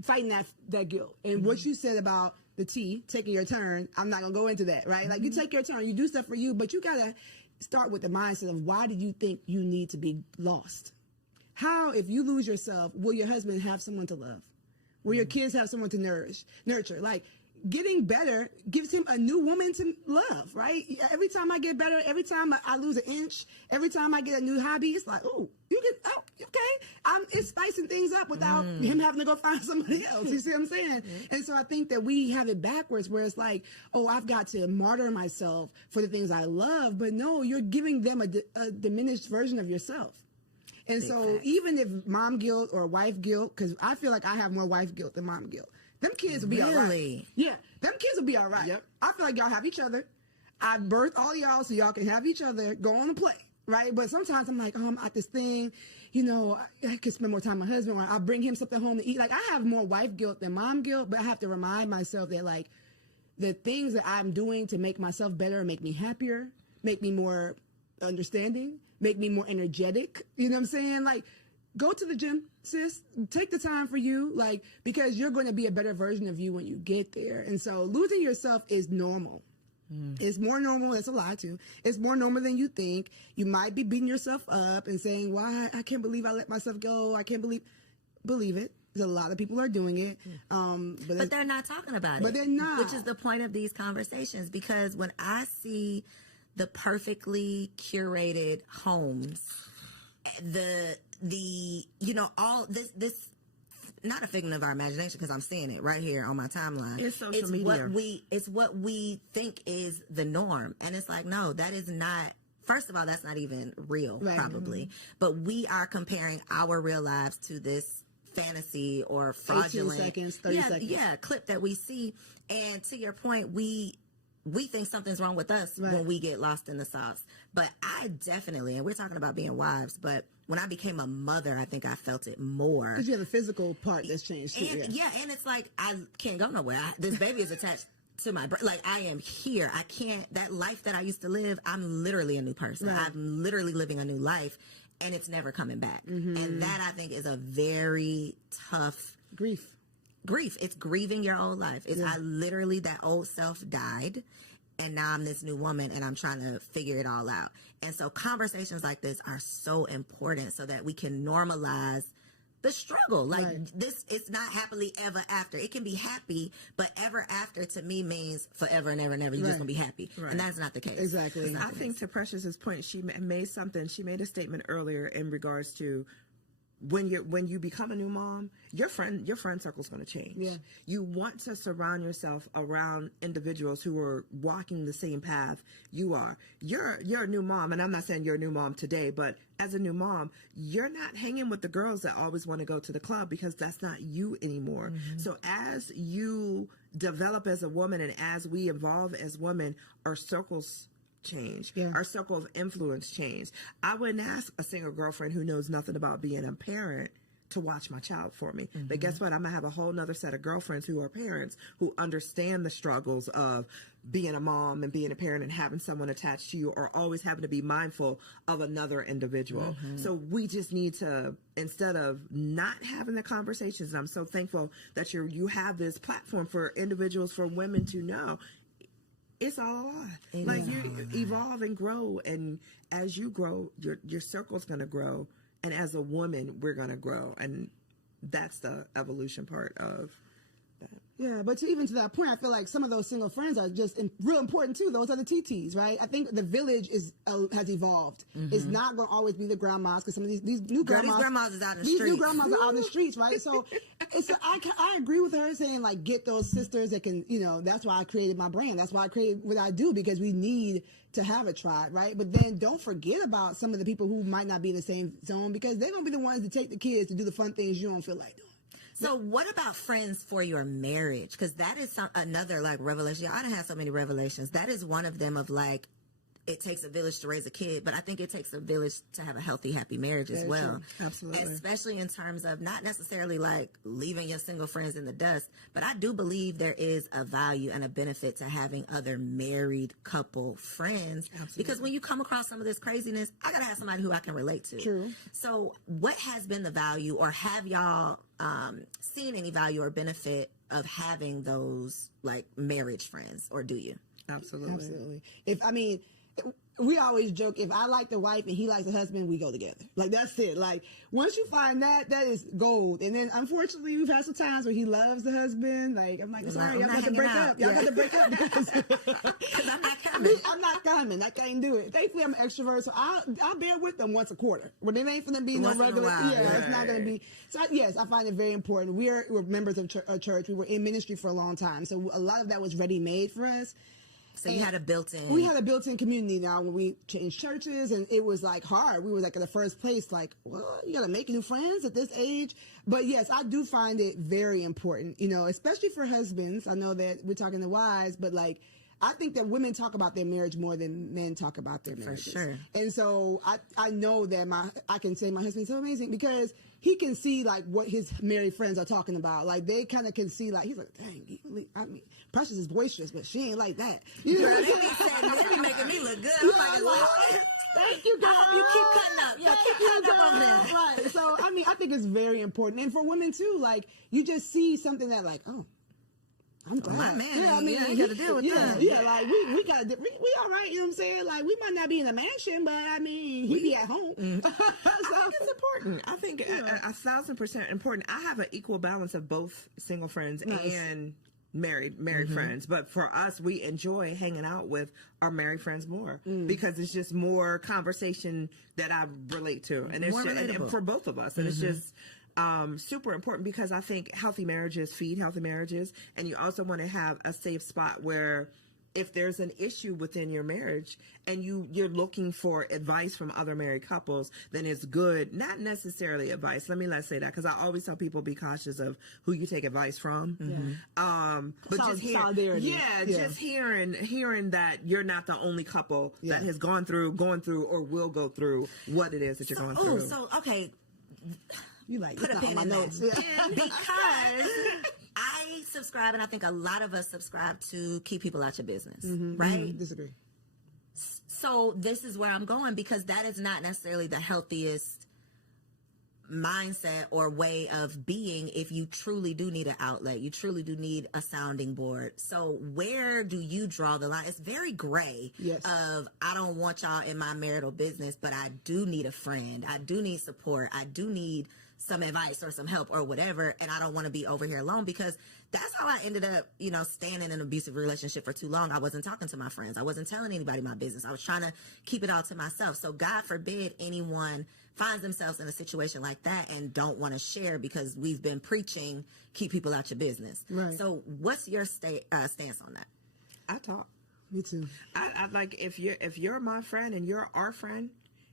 fighting that guilt. And what you said about the T, taking your turn, I'm not gonna go into that, right? Like you take your turn, you do stuff for you, but you gotta start with the mindset of why do you think you need to be lost? How, if you lose yourself, will your husband have someone to love? Will your kids have someone to nurture? Like, getting better gives him a new woman to love, right? Every time I get better, every time I lose an inch, every time I get a new hobby, it's like, it's spicing things up without him having to go find somebody else. You see what I'm saying? And so I think that we have it backwards where it's like, oh, I've got to martyr myself for the things I love. But no, you're giving them a diminished version of yourself. And so even if mom guilt or wife guilt, because I feel like I have more wife guilt than mom guilt, them kids will be all right. Yeah, them kids will be all right. Yep. I feel like y'all have each other. I birthed all y'all so y'all can have each other, go on and play, right? But sometimes I'm like, I'm at this thing, I could spend more time with my husband, or I bring him something home to eat. Like, I have more wife guilt than mom guilt, but I have to remind myself that, like, the things that I'm doing to make myself better, make me happier, make me more understanding, make me more energetic. You know what I'm saying? Like, go to the gym, sis. Take the time for you, like, because you're going to be a better version of you when you get there. And so losing yourself is normal. It's more normal. That's a lie, too. It's more normal than you think. You might be beating yourself up and saying, why? I can't believe I let myself go. I can't believe it. A lot of people are doing it. But they're not talking about it. But they're not. Which is the point of these conversations. Because when I see the perfectly curated homes, all this not a figment of our imagination, because I'm seeing it right here on my timeline. It's social media. It's what we think is the norm, and it's like, no, that is not. First of all, that's not even real, probably. But we are comparing our real lives to this fantasy or fraudulent 18 seconds, 30 seconds. clip that we see. And to your point, we think something's wrong with us when we get lost in the sauce. But I definitely, and we're talking about being wives, but when I became a mother, I think I felt it more. Because you have a physical part that's changed too. And it's like, I can't go nowhere. This baby is attached to my brain. Like, I am here. I can't, that life that I used to live, I'm literally a new person. Right. I'm literally living a new life, and it's never coming back. And that, I think, is a very tough grief. It's grieving your old life. I literally, that old self died, and now I'm this new woman, and I'm trying to figure it all out. And so conversations like this are so important so that we can normalize the struggle. Like, this, it's not happily ever after. It can be happy, but ever after to me means forever and ever and ever. You're just gonna be happy, and that's not the case. Exactly. I think to Precious's point, she made a statement earlier in regards to when you become a new mom, your friend circle is going to change. Yeah. You want to surround yourself around individuals who are walking the same path you are. You're a new mom, and I'm not saying you're a new mom today, but as a new mom, you're not hanging with the girls that always want to go to the club, because that's not you anymore. So as you develop as a woman, and as we evolve as women, our circles change. Our circle of influence change. I wouldn't ask a single girlfriend who knows nothing about being a parent to watch my child for me. But guess what? I'm gonna have a whole nother set of girlfriends who are parents, who understand the struggles of being a mom and being a parent and having someone attached to you, or always having to be mindful of another individual. So we just need to, instead of not having the conversations, and I'm so thankful that you have this platform for individuals, for women to know, it's all a lie. Like, you evolve and grow, and as you grow, your circle's going to grow, and as a woman, we're going to grow, and that's the evolution part of that. Yeah, but even to that point, I feel like some of those single friends are just real important too. Those are the TTs, right? I think the village has evolved. It's not going to always be the grandmas, because some of these new grandmas, these grandmas is out in the these streets. new grandmas are out in the streets, right? So I agree with her saying, like, get those sisters that can, that's why I created my brand. That's why I created what I do, because we need to have a tribe, right? But then don't forget about some of the people who might not be in the same zone, because they're going to be the ones to take the kids to do the fun things you don't feel like doing. So what about friends for your marriage? Because that is another, like, revelation. I done had so many revelations. That is one of them, of, like, it takes a village to raise a kid, but I think it takes a village to have a healthy, happy marriage as well. True. Absolutely. Especially in terms of not necessarily like leaving your single friends in the dust, but I do believe there is a value and a benefit to having other married couple friends. Absolutely. Because when you come across some of this craziness, I gotta have somebody who I can relate to. True. So what has been the value, or have y'all seen any value or benefit of having those like marriage friends, or do you? Absolutely. We always joke, if I like the wife and he likes the husband, we go together. Like, that's it. Like, once you find that, that is gold. And then, unfortunately, we've had some times where he loves the husband. Like, I'm like, sorry, y'all got to break up. Y'all got to break up because I'm not coming. I'm not coming. I can't do it. Thankfully, I'm an extrovert, so I'll bear with them once a quarter. But it ain't for them being no Once in a regular. while, Yeah, it's not going to be. So, yes, I find it very important. We're members of church. We were in ministry for a long time. So, a lot of that was ready-made for us. So you had a built-in. We had a built-in community now when we changed churches, and it was like hard. We were like in the first place, like, well, you got to make new friends at this age. But yes, I do find it very important, especially for husbands. I know that we're talking to wives, but like, I think that women talk about their marriage more than men talk about their marriages. For sure. And so I know that I can say my husband's so amazing because he can see like what his married friends are talking about. Like they kind of can see like, he's like, dang, Precious is boisterous, but she ain't like that. Girl, they be making me look good. I'm like, Lord, thank you, girl. you keep cutting up. Yeah, keep cutting up over there. Right. So, I think it's very important. And for women, too, like, you just see something that, like, oh, I'm glad. My man, yeah, I got to deal with that. Yeah, like, we got to, we all right, you know what I'm saying? Like, we might not be in a mansion, but, he be at home. I think it's important. I think 1,000% important. I have an equal balance of both single friends and married friends, but for us, we enjoy hanging out with our married friends more because it's just more conversation that I relate to, and it's just, and for both of us, and it's just super important because I think healthy marriages feed healthy marriages, and you also want to have a safe spot where if there's an issue within your marriage and you're looking for advice from other married couples, then it's good, not necessarily advice. Let's say that, because I always tell people be cautious of who you take advice from. But just just hearing that you're not the only couple that has gone through or will go through what it is that you're going through. So okay. You like put a pin on my notes. Because I subscribe, and I think a lot of us subscribe to keep people out your business, right? Disagree. So this is where I'm going, because that is not necessarily the healthiest mindset or way of being if you truly do need an outlet. You truly do need a sounding board. So where do you draw the line? It's very gray of, I don't want y'all in my marital business, but I do need a friend. I do need support. I do need some advice or some help or whatever, and I don't want to be over here alone, because that's how I ended up, staying in an abusive relationship for too long. I wasn't talking to my friends. I wasn't telling anybody my business. I was trying to keep it all to myself. So God forbid anyone finds themselves in a situation like that and don't want to share, because we've been preaching, keep people out your business. Right. So what's your stance on that? I talk. Me too. I like, if you're my friend and you're our friend,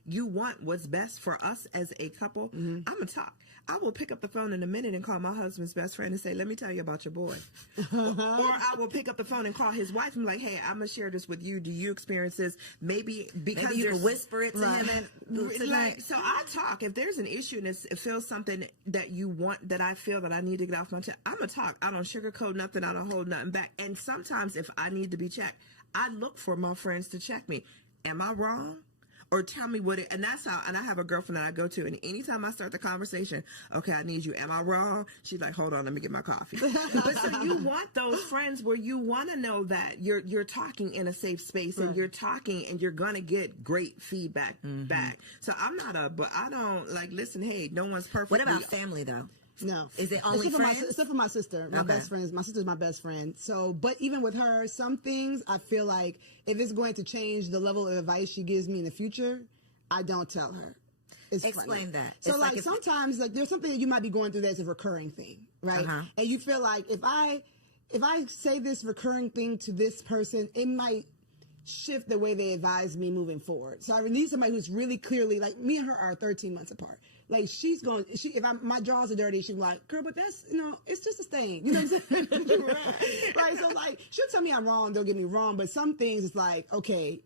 you want what's best for us as a couple, I'm going to talk. I will pick up the phone in a minute and call my husband's best friend and say, let me tell you about your boy. Or I will pick up the phone and call his wife and be like, hey, I'm going to share this with you. Do you experience this? Maybe because you can whisper it to him. And so I talk. If there's an issue and it feels something that you want, that I feel that I need to get off my chest, I'm going to talk. I don't sugarcoat nothing. I don't hold nothing back. And sometimes if I need to be checked, I look for my friends to check me. Am I wrong? Or tell me and that's how, and I have a girlfriend that I go to, and anytime I start the conversation, okay, I need you. Am I wrong? She's like, hold on, let me get my coffee. But so you want those friends where you want to know that you're talking in a safe space, and you're talking and you're going to get great feedback back. So but I don't listen, hey, no one's perfect. What about family though? No. Is it only friends? Except for my sister. My best friend my sister's my best friend. So, but even with her, some things I feel like if it's going to change the level of advice she gives me in the future, I don't tell her. Explain that. So it's sometimes there's something that you might be going through that's a recurring thing, right? And you feel like if I say this recurring thing to this person, it might shift the way they advise me moving forward. So I need somebody who's really clearly, like, me and her are 13 months apart. Like, my drawers are dirty, she's like, girl, but that's, it's just a stain. You know what I'm saying? Right. So, she'll tell me I'm wrong, don't get me wrong, but some things it's like, okay,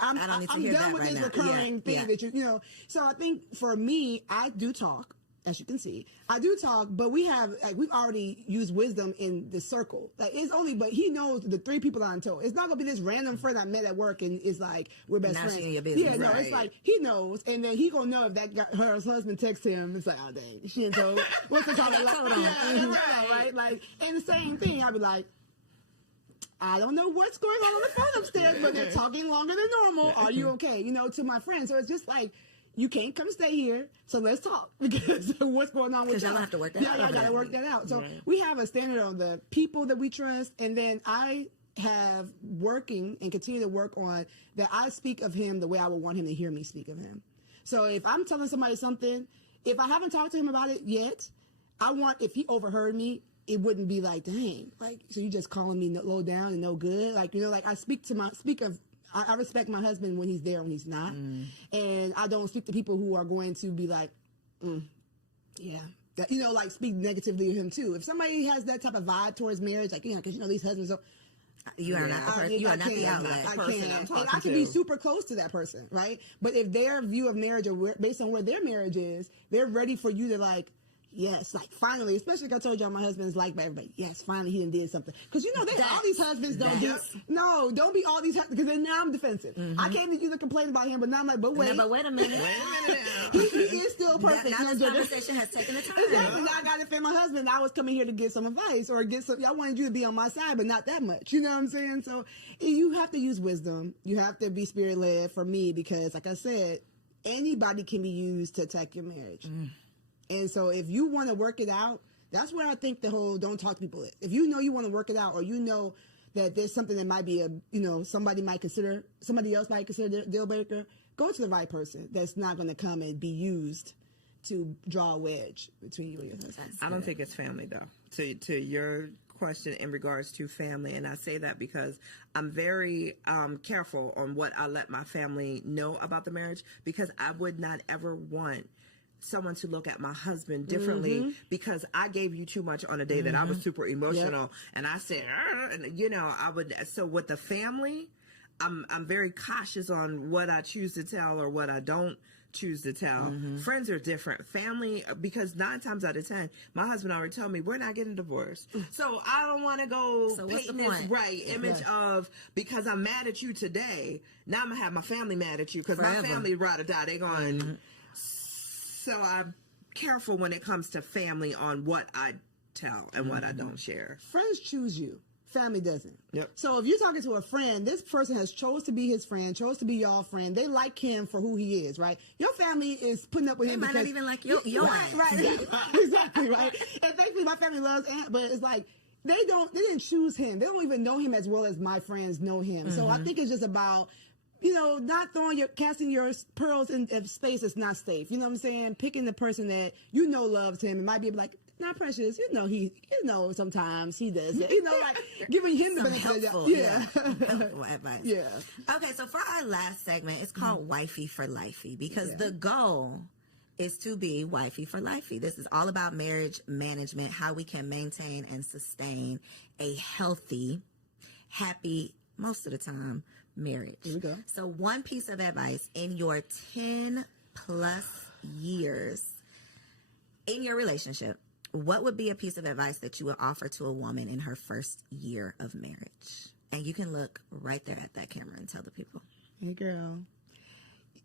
I'm I don't need to I'm hear done that with right this now. recurring thing Yeah. that you know. So I think for me, I do talk. As you can see, I do talk, but we've already used wisdom in the circle. Like it's only, but he knows the 3 people I'm told. It's not gonna be this random friend I met at work and it's like we're best Now friends. she in your business. Yeah, no, Right. it's like he knows, and then he gonna know if her husband texts him. It's like, oh dang, she didn't told. What's the call? Like, Told on. yeah, right. Like, and the same thing. I'd be like, I don't know what's going on the phone upstairs, but they're talking longer than normal. Are you okay? You know, to my friends. So it's just like, you can't come stay here, so let's talk because what's going on with 'Cause y'all have to work that out. Yeah, y'all gotta work that out. So we have a standard on the people that we trust, and then I have working and continue to work on that. I speak of him the way I would want him to hear me speak of him. So if I'm telling somebody something, if I haven't talked to him about it yet, I want, if he overheard me, it wouldn't be like, dang, like, so you just calling me low down and no good. Like, you know, like I I respect my husband when he's there, when he's not. And I don't speak to people who are going to be like, yeah. That, you know, like speak negatively of him too. If somebody has that type of vibe towards marriage, like, because you know, these husbands are, You are not the person. You are not the outlet. I person I'm can't. talking And I can be to. super close to that person, right? But if their view of marriage or based on where their marriage is, they're ready for you to like, yes, like finally, especially like I told y'all, my husband's liked by everybody. Yes, finally he did something. Because you know, all these husbands don't do. No, don't be all these because then now I'm defensive. I came to you to complain about him, but now I'm like, but wait, No, but wait a minute. he is still perfect. Now You know, this Georgia. conversation has taken the time. Exactly. Now I got to defend my husband. I was coming here to get some advice or get some. I wanted you to be on my side, but not that much. You know what I'm saying? So you have to use wisdom. You have to be spirit led for me because, like I said, anybody can be used to attack your marriage. And so if you want to work it out, that's where I think the whole don't talk to people is. If you know you want to work it out, or you know that there's something that might be somebody else might consider a deal breaker, go to the right person that's not going to come and be used to draw a wedge between you and your husband. I don't think it's family though. To your question in regards to family, and I say that because I'm very careful on what I let my family know about the marriage, because I would not ever want someone to look at my husband differently because I gave you too much on a day that I was super emotional and I said, and you know, I would. So with the family, I'm very cautious on what I choose to tell or what I don't choose to tell. Friends are different. Family, because 9 times out of 10, my husband already told me we're not getting divorced. So I don't want to go So what's paint the this point? image of, because I'm mad at you today, now I'm gonna have my family mad at you because my Forever. family ride or die. They going. So I'm careful when it comes to family on what I tell and what I don't share. Friends choose you. Family doesn't. Yep. So if you're talking to a friend, this person has chose to be his friend, chose to be y'all friend. They like him for who he is, right? Your family is putting up with him might not because even like your ass. right, exactly, right. And thankfully, my family loves Ant, but it's like they didn't choose him. They don't even know him as well as my friends know him. So I think it's just about, you know, not casting your pearls in space that's not safe. You know what I'm saying? Picking the person that you know loves him and might be like, not Precious, sometimes he does it. You know, like giving him the Some benefit of helpful, the yeah. helpful advice. Yeah. Okay, so for our last segment, it's called Wifey for Lifey because the goal is to be wifey for lifey. This is all about marriage management, how we can maintain and sustain a healthy, happy, most of the time, marriage. Here we go. So one piece of advice in your 10 plus years in your relationship, what would be a piece of advice that you would offer to a woman in her first year of marriage? And you can look right there at that camera and tell the people. Hey girl.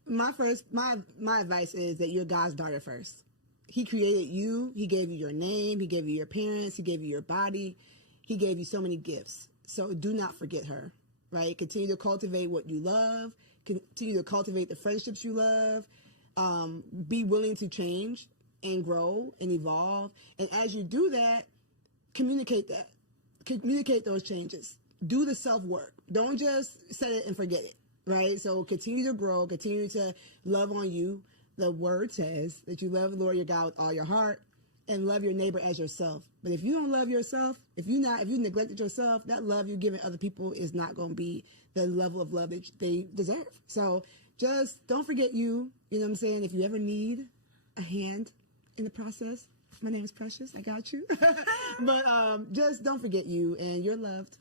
My advice is that you're God's daughter first. He created you, he gave you your name, he gave you your parents, he gave you your body, he gave you so many gifts. So do not forget her, right? Continue to cultivate what you love, continue to cultivate the friendships you love, be willing to change and grow and evolve. And as you do that, communicate those changes. Do the self-work. Don't just set it and forget it, right? So continue to grow, continue to love on you. The word says that you love the Lord your God with all your heart and love your neighbor as yourself. But if you don't love yourself, if you neglected yourself, that love you're giving other people is not going to be the level of love that they deserve. So just don't forget you. You know what I'm saying? If you ever need a hand in the process, my name is Precious. I got you. But just don't forget you, and you're loved.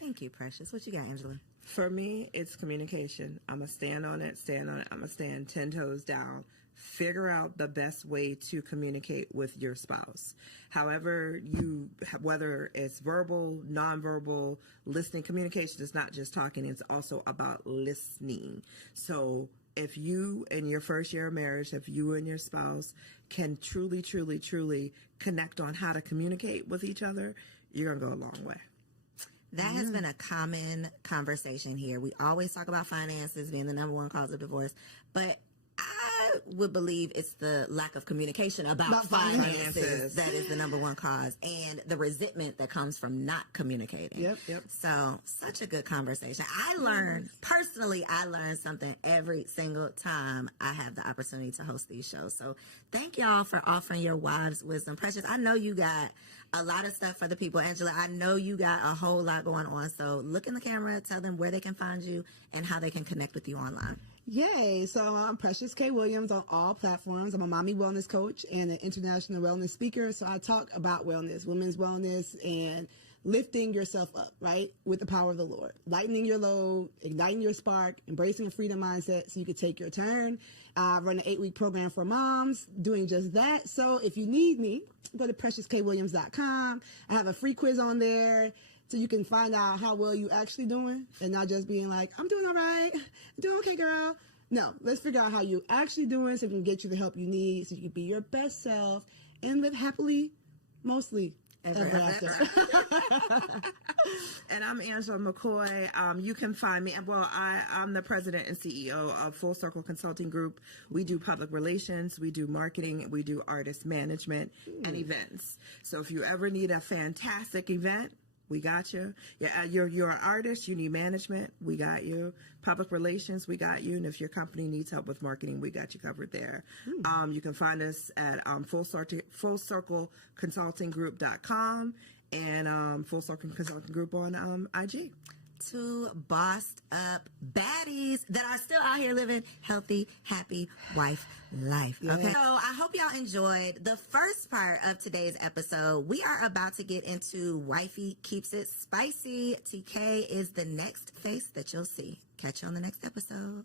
Thank you, Precious. What you got, Angela? For me, it's communication. I'm going to stand on it. I'm going to stand 10 toes down. Figure out the best way to communicate with your spouse. However, whether it's verbal, nonverbal, listening, communication is not just talking, it's also about listening. So if you, in your first year of marriage, if you and your spouse can truly, truly, truly connect on how to communicate with each other, you're going to go a long way. That has been a common conversation here. We always talk about finances being the number one cause of divorce, but I would believe it's the lack of communication about finances that is the number one cause, and the resentment that comes from not communicating. Yep. So, such a good conversation. I learned something every single time I have the opportunity to host these shows. So, thank y'all for offering your wives' wisdom. Precious, I know you got a lot of stuff for the people. Angela, I know you got a whole lot going on. So, look in the camera, tell them where they can find you and how they can connect with you online. Yay. So I'm Precious K. Williams on all platforms. I'm a mommy wellness coach and an international wellness speaker. So I talk about wellness, women's wellness, and lifting yourself up, right, with the power of the Lord. Lightening your load, igniting your spark, embracing a freedom mindset so you can take your turn. I run an 8-week program for moms doing just that. So if you need me, go to PreciousKWilliams.com. I have a free quiz on there, so you can find out how well you actually doing and not just being like, I'm doing all right. I'm doing okay, girl. No, let's figure out how you actually doing so we can get you the help you need so you can be your best self and live happily, mostly ever after. And I'm Angela McCoy. You can find me. Well, I'm the president and CEO of Full Circle Consulting Group. We do public relations, we do marketing, we do artist management and events. So if you ever need a fantastic event, we got you. Yeah, you're an artist, you need management, we got you. Public relations, we got you. And if your company needs help with marketing, we got you covered there. You can find us at fullcircleconsultinggroup.com and Full Circle Consulting Group on IG. Two bossed up baddies that are still out here living healthy, happy wife life. Okay. So I hope y'all enjoyed the first part of today's episode. We are about to get into Wifey Keeps It Spicy. TK is the next face that you'll see. Catch you on the next episode.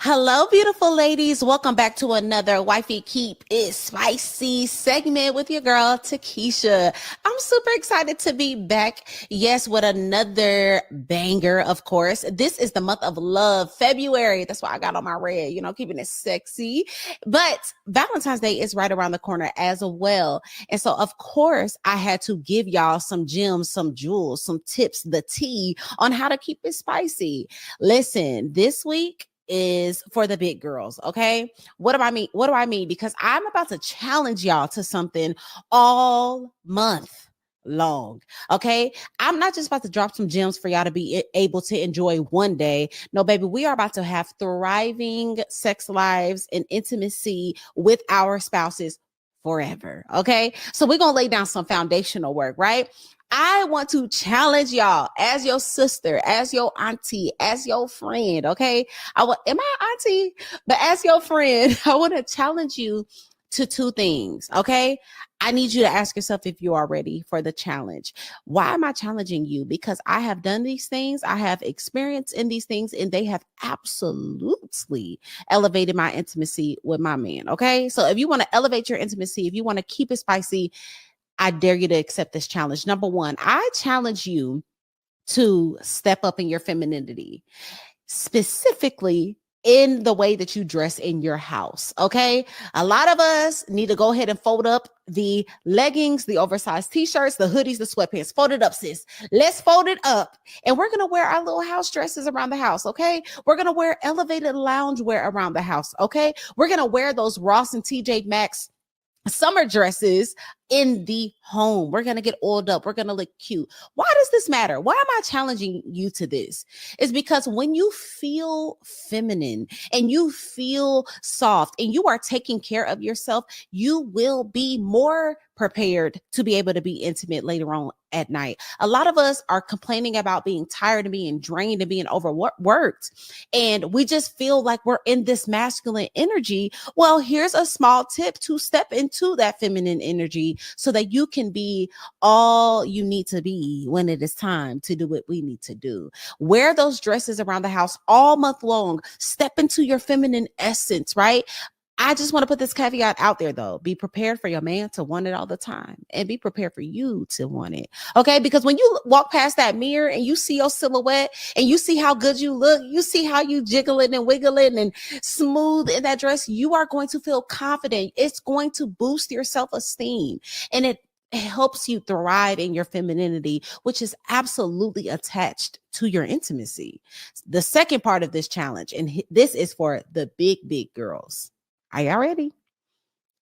Hello, beautiful ladies. Welcome back to another Wifey Keep It Spicy segment with your girl, Takesha. I'm super excited to be back. Yes, with another banger, of course. This is the month of love, February. That's why I got on my red, keeping it sexy. But Valentine's Day is right around the corner as well. And so, of course, I had to give y'all some gems, some jewels, some tips, the tea on how to keep it spicy. Listen, this week is for the big girls. Okay. What do I mean? Because I'm about to challenge y'all to something all month long. Okay. I'm not just about to drop some gems for y'all to be able to enjoy one day. No, baby, we are about to have thriving sex lives and intimacy with our spouses forever. Okay. So we're going to lay down some foundational work, right? I want to challenge y'all as your sister, as your auntie, as your friend. Okay. Am I auntie? But as your friend, I want to challenge you to two things. Okay. I need you to ask yourself if you are ready for the challenge. Why am I challenging you? Because I have done these things. I have experience in these things, and they have absolutely elevated my intimacy with my man. Okay. So if you want to elevate your intimacy, if you want to keep it spicy, I dare you to accept this challenge. Number one, I challenge you to step up in your femininity, specifically in the way that you dress in your house. Okay. A lot of us need to go ahead and fold up the leggings, the oversized t-shirts, the hoodies, the sweatpants. Fold it up, sis. Let's fold it up. And we're going to wear our little house dresses around the house. Okay. We're going to wear elevated loungewear around the house. Okay. We're going to wear those Ross and TJ Maxx summer dresses in the home. We're going to get oiled up. We're going to look cute. Why does this matter? Why am I challenging you to this? It's because when you feel feminine and you feel soft and you are taking care of yourself, you will be more prepared to be able to be intimate later on at night. A lot of us are complaining about being tired and being drained and being overworked. And we just feel like we're in this masculine energy. Well, here's a small tip to step into that feminine energy so that you can be all you need to be when it is time to do what we need to do. Wear those dresses around the house all month long. Step into your feminine essence, right? I just want to put this caveat out there though. Be prepared for your man to want it all the time, and be prepared for you to want it. Okay. Because when you walk past that mirror and you see your silhouette and you see how good you look, you see how you jiggling and wiggling and smooth in that dress, you are going to feel confident. It's going to boost your self-esteem, and it helps you thrive in your femininity, which is absolutely attached to your intimacy. The second part of this challenge, and this is for the big girls. Are y'all ready?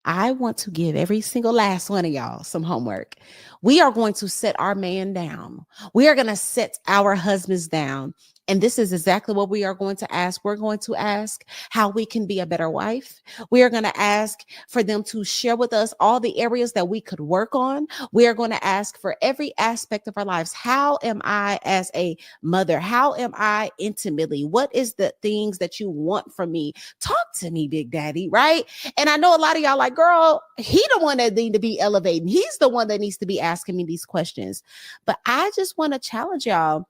I want to give every single last one of y'all some homework. We are going to set our man down. We are going to set our husbands down. And this is exactly what we are going to ask. We're going to ask how we can be a better wife. We are going to ask for them to share with us all the areas that we could work on. We are going to ask for every aspect of our lives. How am I as a mother? How am I intimately? What is the things that you want from me? Talk to me, Big Daddy, right? And I know a lot of y'all like, girl, he the one that need to be elevating. He's the one that needs to be asking me these questions. But I just want to challenge y'all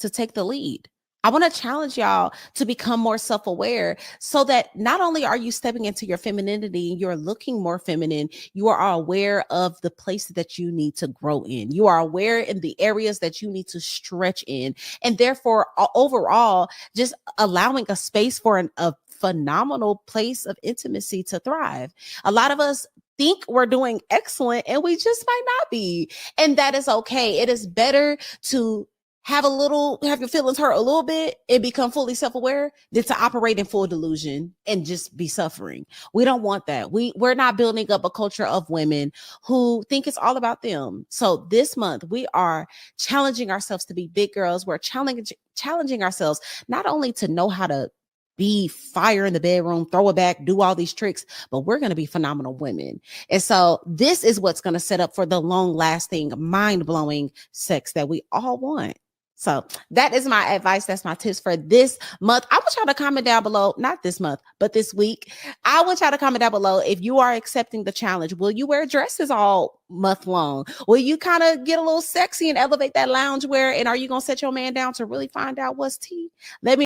to take the lead. I want to challenge y'all to become more self-aware so that not only are you stepping into your femininity, you're looking more feminine, you are aware of the places that you need to grow in. You are aware in the areas that you need to stretch in. And therefore, overall, just allowing a space for a phenomenal place of intimacy to thrive. A lot of us think we're doing excellent and we just might not be. And that is okay. It is better to have your feelings hurt a little bit and become fully self-aware than to operate in full delusion and just be suffering. We don't want that. We're not building up a culture of women who think it's all about them. So this month we are challenging ourselves to be big girls. We're challenging ourselves not only to know how to be fire in the bedroom, throw it back, do all these tricks, but we're going to be phenomenal women. And so this is what's going to set up for the long lasting, mind blowing sex that we all want. So that is my advice. That's my tips for this month. I want y'all to comment down below, not this month, but this week. I want y'all to comment down below if you are accepting the challenge. Will you wear dresses all month long? Will you kind of get a little sexy and elevate that loungewear? And are you going to set your man down to really find out what's tea? Let me